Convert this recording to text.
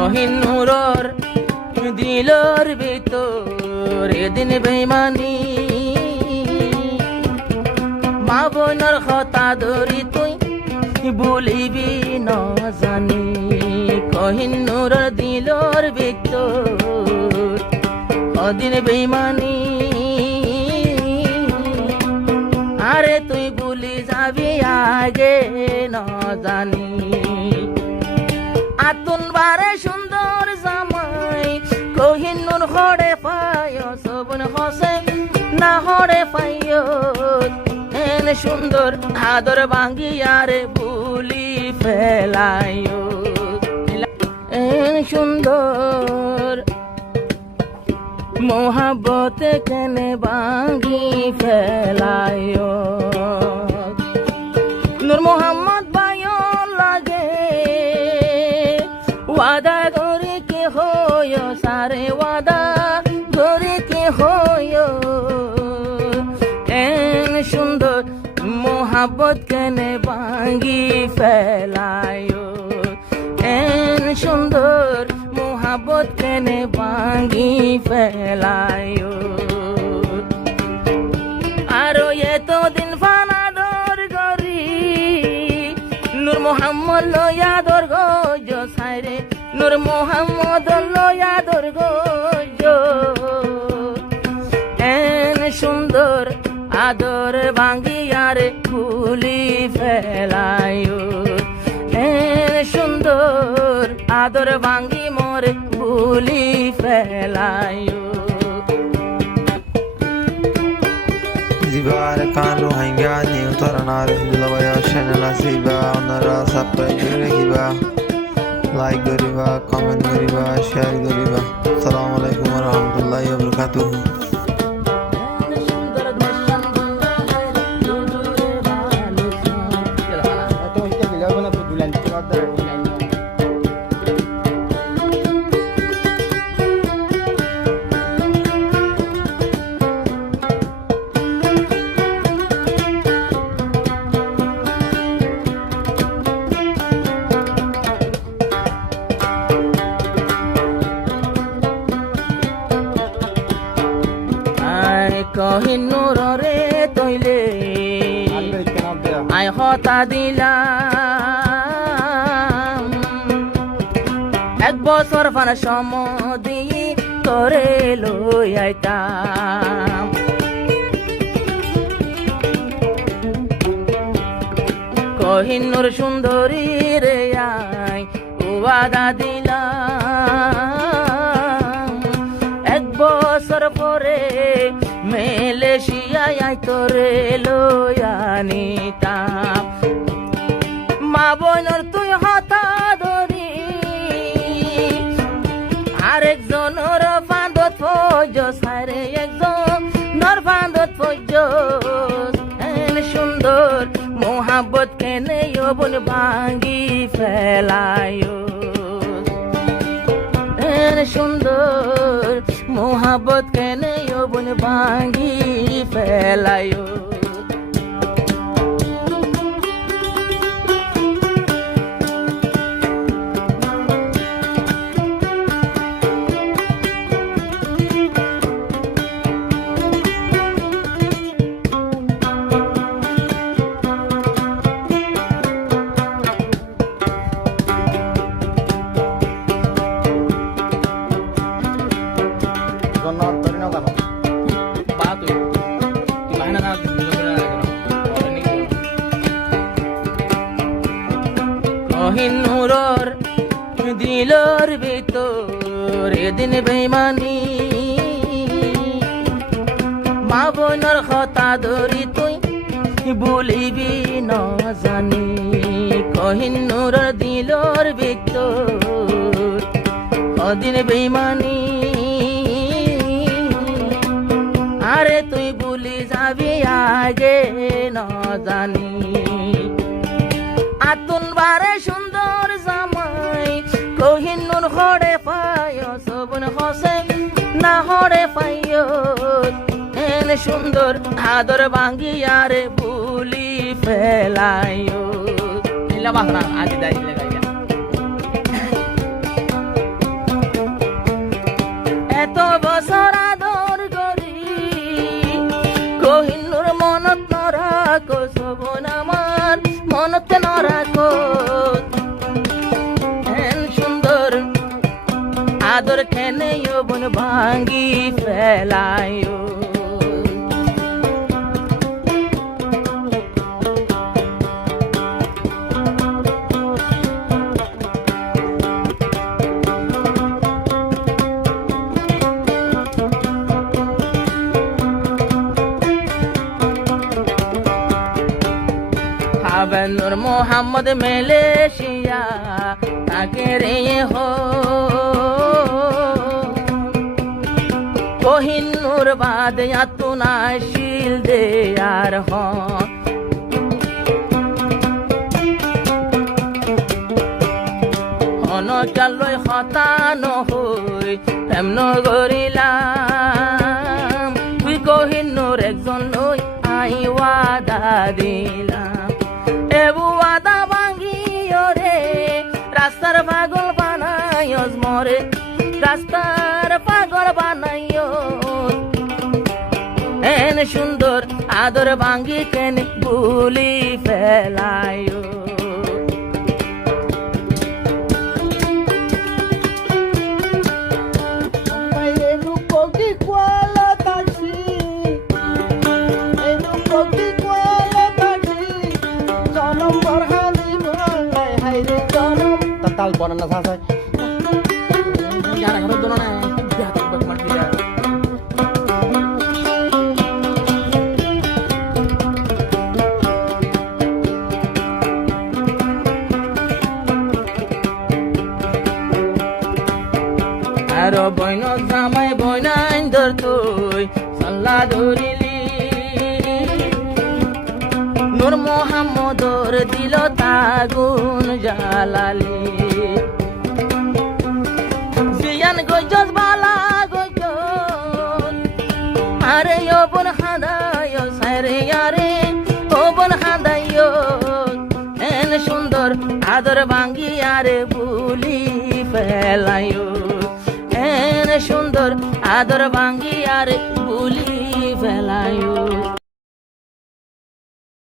কহিনুরর দিলর ভিতর এদিন বেইমানি মা বোনের কথা ধরি তুই বলিবি ন জানি কহিনুরর দিলর ভিতর অদিন বেইমানি আরে তুই ভুলি যাবি আগে ন জানি আতুন বারে সুন্দর জামাই কহিনুর হরে পায় সবন হসে না হরে পায় এন সুন্দর আদর ভাঙ্গিয়ারে ভুলি ফেলায় এন সুন্দর মোহাব্বতে কেনে ভাঙ্গি ফেলায় নূর মোহাম্মদ বায়ো লাগে ওয়াদা করে কে হয় সারে ওয়াদা করে কে হয় এন সুন্দর মোহাব্বত কেনে ভাঙ্গি ফেলায় এন সুন্দর মোহাব্বত কেনে ভাঙ্গি ফেলায় আরো এতদিন ফানাদর গরি নূর মোহাম্মদ লয়াদর গজ সাইরে নূর মোহাম্মদ লয়াদর গজ এন সুন্দর আদর ভাঙ্গিয়ারে ভুলি ফেলায় এন সুন্দর আদর ভাঙ্গি মোরে ভুলি ফেলায় জিবার কানু হাঙ্গা নিউ তরনার লবয়া চ্যানেল আসিবা অনরা সাবস্ক্রাইব করে রাখিবা লাইক করিবা কমেন্ট করিবা শেয়ার করিবা আসসালামু আলাইকুম ওয়া রাহমাতুল্লাহি ওয়া বারাকাতুহু কহিনুর রে তৈলে আয় হতা দিলাম এক বছর ফান সমদি করে লই আইতাম কহিনুর সুন্দরী রে আয় ওয়াদা দিলাম এক বছর পরে মালয়েশিয়ায় তোরে লয়ানিতাম মা বোনের তুই হতা ধরি আরেকজনের ফাঁদত ফৌজ সারে একজন নর ফাঁদত ফৌজ এন সুন্দর মোহাব্বত কেনে বোন ভাঙ্গি ফেলায় এন সুন্দর মোহাব্বত কেনে বোন ভাঙ্গি ফেলায় কহিনুরর দিলর ভিতর এদিন বেইমানি মা বোনের কথা ধরি তুই বলিবি ন জানি কহিনুরর দিলর ভিতর অদিন বেইমানি আরে তুই ভুলি যাবি আগে ন জানি আতুন বারে সুন্দর জামাই কহিনুর হরে পায় সবন হসে না হরে পায় এন সুন্দর আদর ভাঙ্গিয়ারে ভুলি ফেলায় Ila bahra adi dari ila gaya. আদর খেনে বোন ভাঙ্গি ফেলায় নূর মোহাম্মদ মেলেশিয়া তাকে রে হো কোহিনুর বাদ আতুনা শিল দে আর হ হন চালই হতান হই এমন গরিলাম তুই কোহিনুর একজন লই আই ওয়াদা দিলাম এবু ওয়াদা ভাঙ্গিও রে রাস্তার পাগল বানাইও মরে রাস্তার পাগল বানাইও এন সুন্দর আদর ভাঙ্গি কেন ভুলি ফেলাইও তাল বনা না সাসাই যারা ঘর দোনো না বিয়া করবে মাটিয়া আর বইন জামাই বইনাইন ধর তুই সাল্লা ধরিলি নূর মোহাম্মদর দিল তাগুন জালালি জিয়ান গজজ বালা গজজ আরে ও বন হাদায় সারে আরে ও বন হাদায় এন সুন্দর আদর ভাঙ্গি আরে ভুলি ফেলায় এন সুন্দর আদর ভাঙ্গি আরে ভুলি ফেলায়